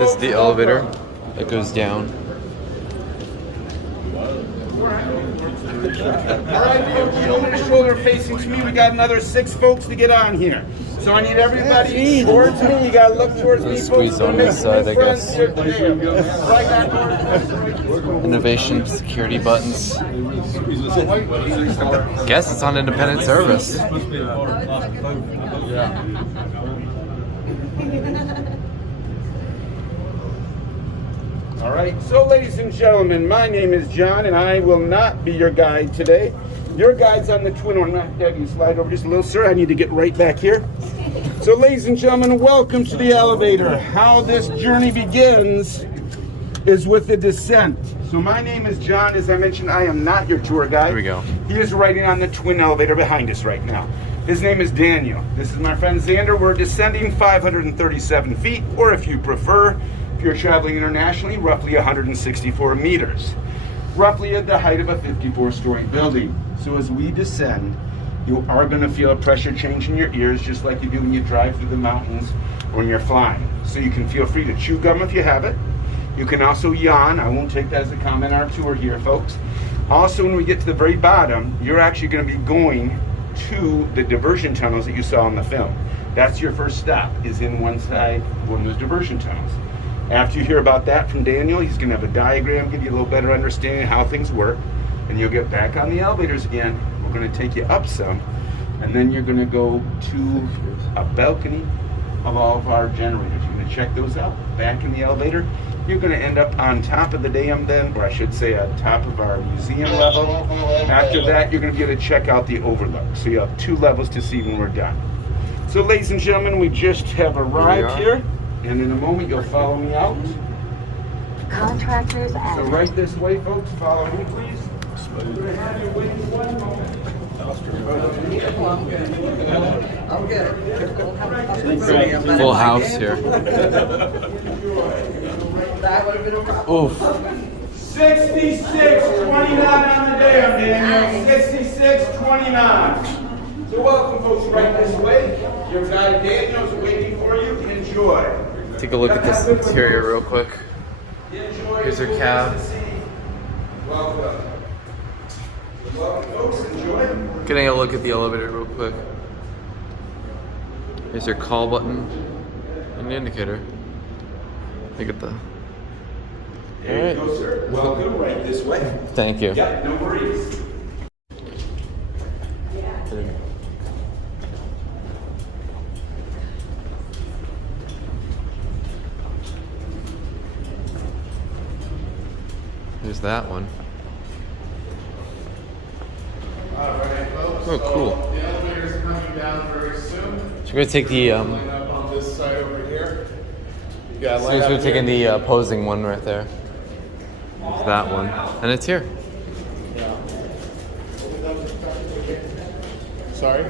This is the elevator that goes down. All right, folks, shoulder to shoulder facing to me. We got another 6 folks to get on here. So I need everybody towards me. You gotta look towards me, folks. Squeeze on this side, I guess. Right on. Innovation, security buttons. Guess it's on independent service. All right, so ladies and gentlemen, my name is John, and I will not be your guide today. Your guide's on the twin one. I'm going to have you slide over just a little, sir. I need to get right back here. So ladies and gentlemen, welcome to the elevator. How this journey begins is with the descent. So my name is John. As I mentioned, I am not your tour guide. Here we go. He is riding on the twin elevator behind us right now. His name is Daniel. This is my friend Xander. We're descending 537 feet, or if you prefer, if you're traveling internationally, roughly 164 meters. Roughly at the height of a 54-story building. So as we descend, you are going to feel a pressure change in your ears, just like you do when you drive through the mountains or when you're flying. So you can feel free to chew gum if you have it. You can also yawn. I won't take that as a comment on our tour here, folks. Also, when we get to the very bottom, you're actually going to be going to the diversion tunnels that you saw in the film. That's your first stop, is in one side of one of those diversion tunnels. After you hear about that from Daniel, he's going to have a diagram, give you a little better understanding of how things work, and you'll get back on the elevators again. We're going to take you up some, and then you're going to go to a balcony of all of our generators. You're going to check those out. Back in the elevator, you're going to end up on top of the dam then, or I should say on top of our museum level. After that, you're going to be able to check out the overlook. So you have 2 levels to see when we're done. So ladies and gentlemen, we just have arrived here. And in a moment, you'll follow me out. Contractors added. So right this way, folks. Follow me, please. We're going to have you wait 1 moment. Full house here. Oof. 66-29 on the dam, Daniel. 66-29. So welcome, folks, right this way. Your guide Daniel's waiting for you. Enjoy. Take a look at this interior real quick. Here's your cab. Welcome. Welcome, folks. Enjoy. Getting a look at the elevator real quick. Here's your call button and the indicator. Look at the. There you go, sir. Welcome. Right this way. Thank you. Yeah, no worries. Here's that one. Oh, cool. The elevator's coming down very soon. So we're gonna take the Line up on this side over here. You got so light we're up taking here. the opposing one right there. There's that one, and it's here. Sorry?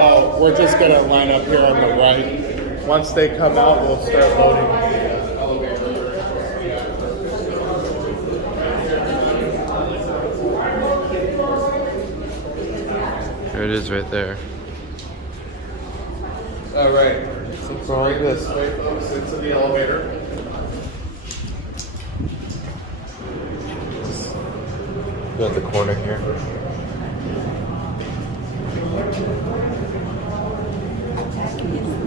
Oh, we're just gonna line up here on the right. Once they come out, we'll start loading the elevator. There it is, right there. All right. For all of this. This way, folks, into the elevator. Go at the corner here.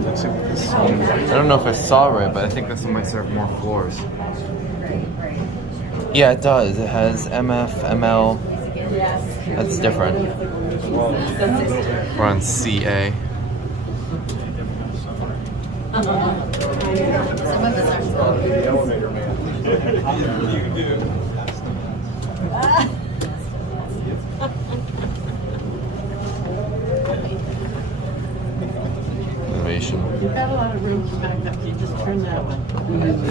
Looks like this one. I don't know if I saw right, but I think this one might serve more floors. Yeah, it does. It has MF, ML. That's different. We're on CA. Some of us are. The elevator man. You do. Innovation. You've got a lot of room to back up. You just turn that way.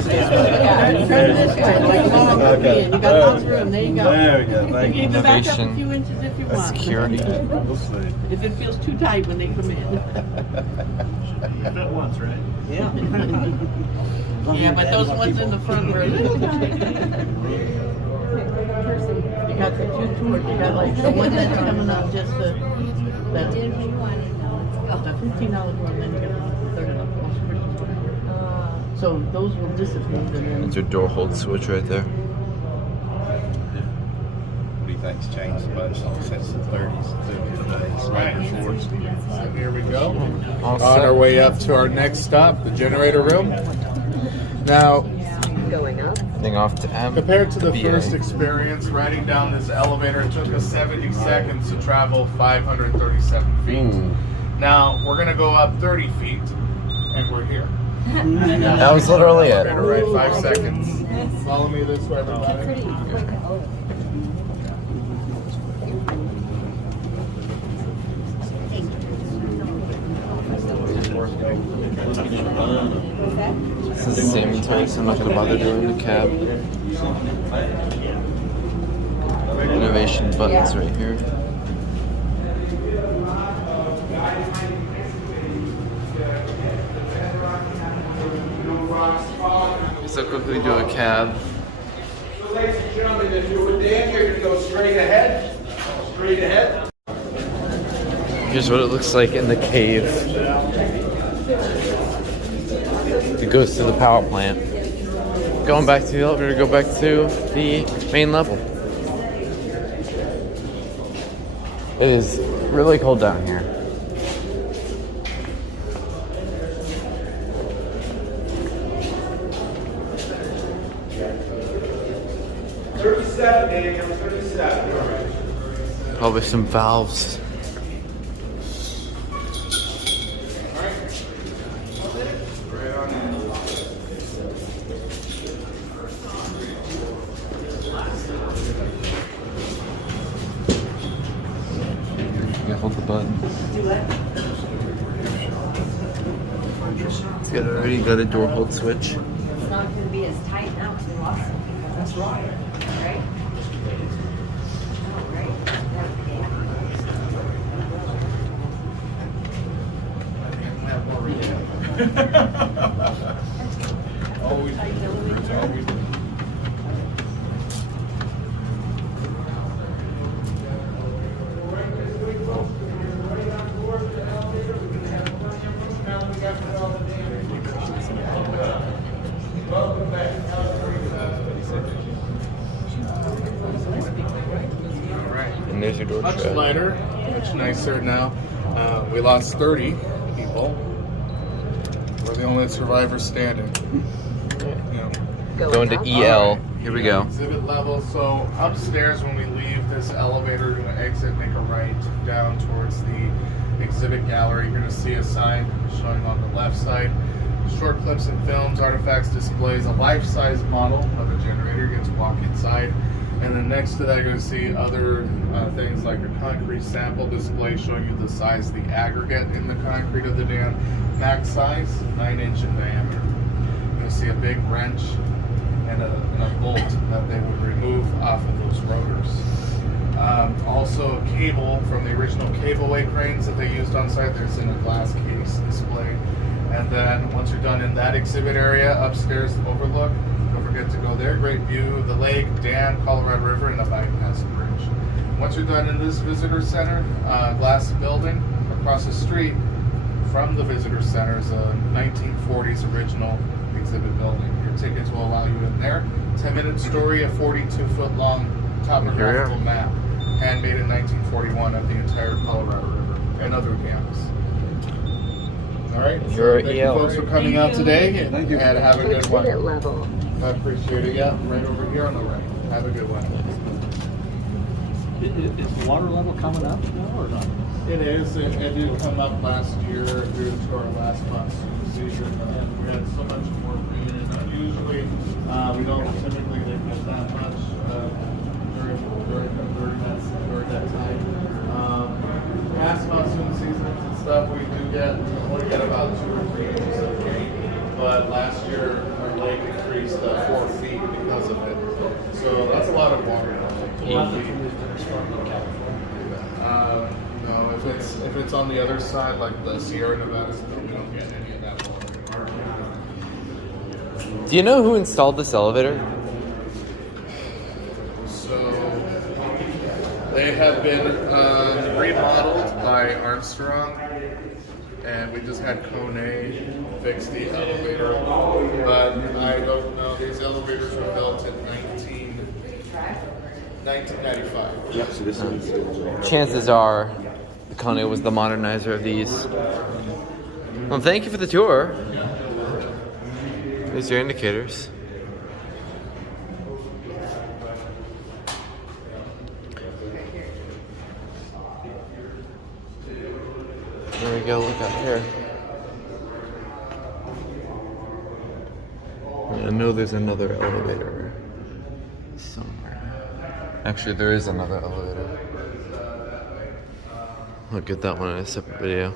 Yeah, turn this way, like you want to be in. You got lots of room. There you go. There we go. You Thank can you. even back up a Innovation. few inches if you want. Security. We'll see. If it feels too tight when they come in. You've been once, right? Yeah. Yeah, but those ones in the front were a little tight. You got the 2 tours. You got like the one that's coming up just the $15 one, then you got the $30 one. So those will dissipate and then. That's your door hold switch right there. What do you think's changed the most since the 30s to today's sliding floors? So here we go. All On set. our way up to our next stop, the generator room. Now, Heading off to M. compared to the BA. first experience, riding down this elevator, it took us 70 seconds to travel 537 feet. Ooh. Now, we're going to go up 30 feet, and we're here. That was literally it. Elevator ride, 5 seconds. Follow me this way, everybody. This is the same entire, so I'm not going to bother doing the cab. Innovation buttons right here. So quickly do a cab. So, ladies and gentlemen, if you're with Dan, you're going to go straight ahead. Straight ahead. Here's what it looks like in the cave. It goes to the power plant. Going back to the elevator, go back to the main level. It is really cold down here. Daniel, 37. Probably some valves. Yeah, hold the button. It's got already got a door hold switch. It's not going to be as tight now because we lost some people. That's right. Right? Oh, right. Always. And there's your door Much shut. lighter, much nicer now. We lost 30 people. We're the only survivors standing. Yeah. Going to EL. Here we go. Exhibit level. So upstairs, when we leave this elevator, we're going to exit, make a right down towards the exhibit gallery. You're going to see a sign showing on the left side. Short clips and films, artifacts, displays, a life-size model of a generator. You get to walk inside. And then next to that, you're going to see other things like a concrete sample display showing you the size of the aggregate in the concrete of the dam. Max size, 9-inch in diameter. You're going to see a big wrench and a bolt that they would remove off of those rotors. Also a cable from the original cableway cranes that they used on site. There's in a glass case display. And then once you're done in that exhibit area, upstairs overlook, don't forget to go there. Great view of the lake, dam, Colorado River, and a bypass bridge. Once you're done in this visitor center, glass building across the street from the visitor center is a 1940s original exhibit building. Your tickets will allow you in there. 10-minute story, a 42-foot long topographical map, handmade in 1941 of the entire Colorado River and other dams. All right. You're Thank EL. you folks for coming out today. Thank you. And have a good one. Exhibit level. I appreciate it. Yeah, right over here on the right. Have a good one. Is the water level coming up now or not? It is. It did come up last year due to our last monsoon season, and we had so much more rain. And usually, we don't typically get that much during that time. Past monsoon seasons and stuff, we do get about 2 or 3 inches of rain. But last year, our lake increased 4 feet because of it. So that's a lot of water. No, if it's on the other side, like the Sierra Nevada, we don't get any of that water. Do you know who installed this elevator? So they have been remodeled by Armstrong, and we just had KONE fix the elevator. But I don't know. These elevators were built in 1995. Yep, so this is. Chances are, KONE was the modernizer of these. Well, thank you for the tour. These are your indicators. There we go, look out here. I know there's another elevator somewhere. Actually, there is another elevator. I'll get that one in a separate video.